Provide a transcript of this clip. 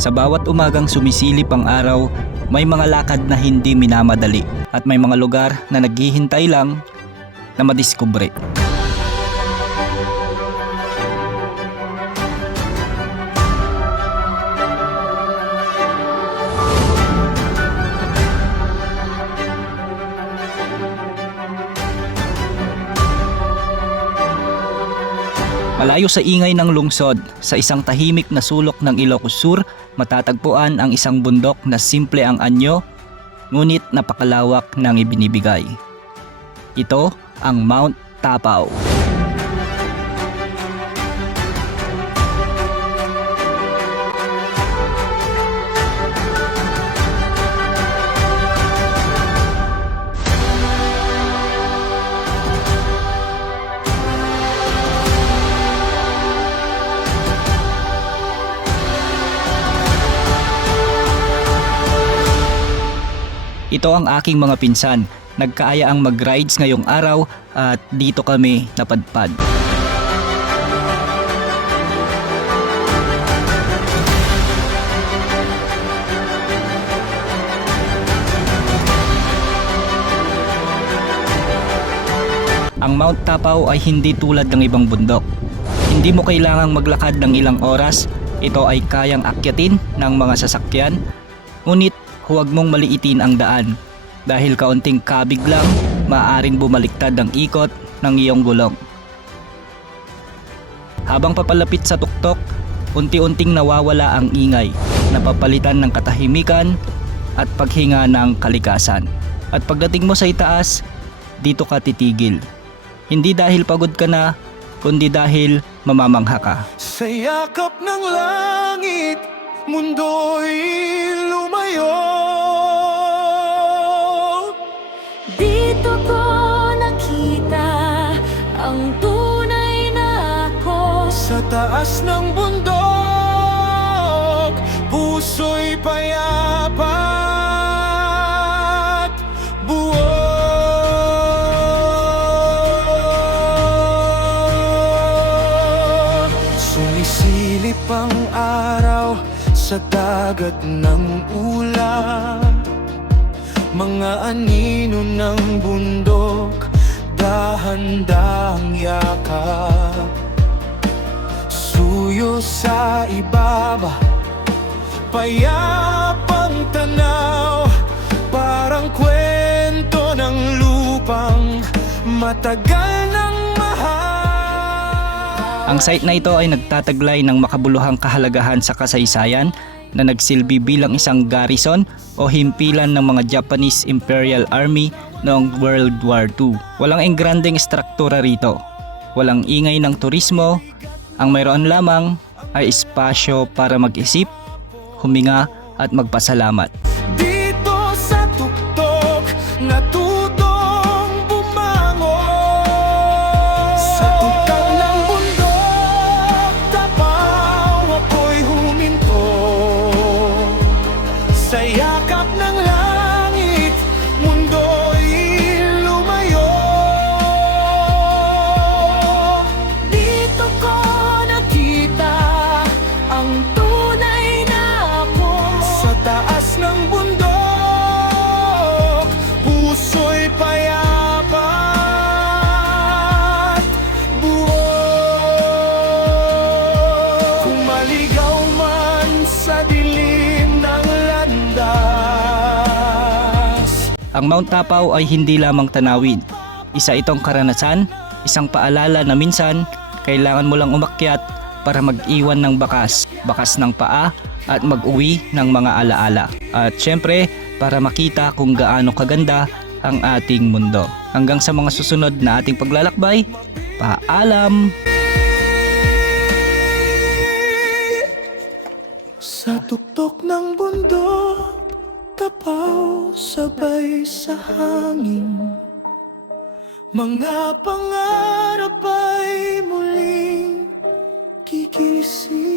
Sa bawat umagang sumisilip ang araw, may mga lakad na hindi minamadali at may mga lugar na naghihintay lang na madiskubre. Malayo sa ingay ng lungsod, sa isang tahimik na sulok ng Ilocos Sur, matatagpuan ang isang bundok na simple ang anyo, ngunit napakalawak ng ibinibigay. Ito ang Mount Tapao. Ito ang aking mga pinsan. Nagkaaya ang mag-rides ngayong araw at dito kami napadpad. Ang Mount Tapao ay hindi tulad ng ibang bundok. Hindi mo kailangang maglakad ng ilang oras. Ito ay kayang akyatin ng mga sasakyan. Ngunit huwag mong maliitin ang daan dahil kaunting kabig lang maaaring bumaliktad ang ikot ng iyong gulong. Habang papalapit sa tuktok, unti-unting nawawala ang ingay, napapalitan ng katahimikan at paghinga ng kalikasan. At pagdating mo sa itaas, dito ka titigil. Hindi dahil pagod ka na, kundi dahil mamamangha ka. Sa yakap ng langit, mundo'y lumayo. Dito ko nakita ang tunay na ako. Sa taas ng bundok, puso'y payapa at buo. Sumisilip ang araw sa dagat ng ulap, mga anino ng bundok, dahan-dahang yakap. Suyo sa ibaba, payapang tanaw, parang kwento ng lupang matagal ng mahal. Ang site na ito ay nagtataglay ng makabuluhang kahalagahan sa kasaysayan na nagsilbi bilang isang garrison o himpilan ng mga Japanese Imperial Army noong World War II. Walang engrandeng struktura rito, walang ingay ng turismo, ang mayroon lamang ay espasyo para mag-isip, huminga at magpasalamat. Dito sa tuktok, natutong bumangon. Sa tuktok ng bundok, Tapao ako'y huminto. Sa yakap ng langit, mundo'y lumayo. Dito ko nakita ang tunay na ako. Sa taas ng bundok, puso'y payapa at buo. Kung maligaw man sa dilim ng landas. Ang Mount Tapao ay hindi lamang tanawin. Isa itong karanasan, isang paalala na minsan kailangan mo lang umakyat para mag-iwan ng bakas ng paa at mag-uwi ng mga alaala. At syempre, para makita kung gaano kaganda ang ating mundo. Hanggang sa mga susunod na ating paglalakbay, paalam! Sa tuktok ng bundok, Tapao sabay sa hangin. Mga pangarap ay muling gigising.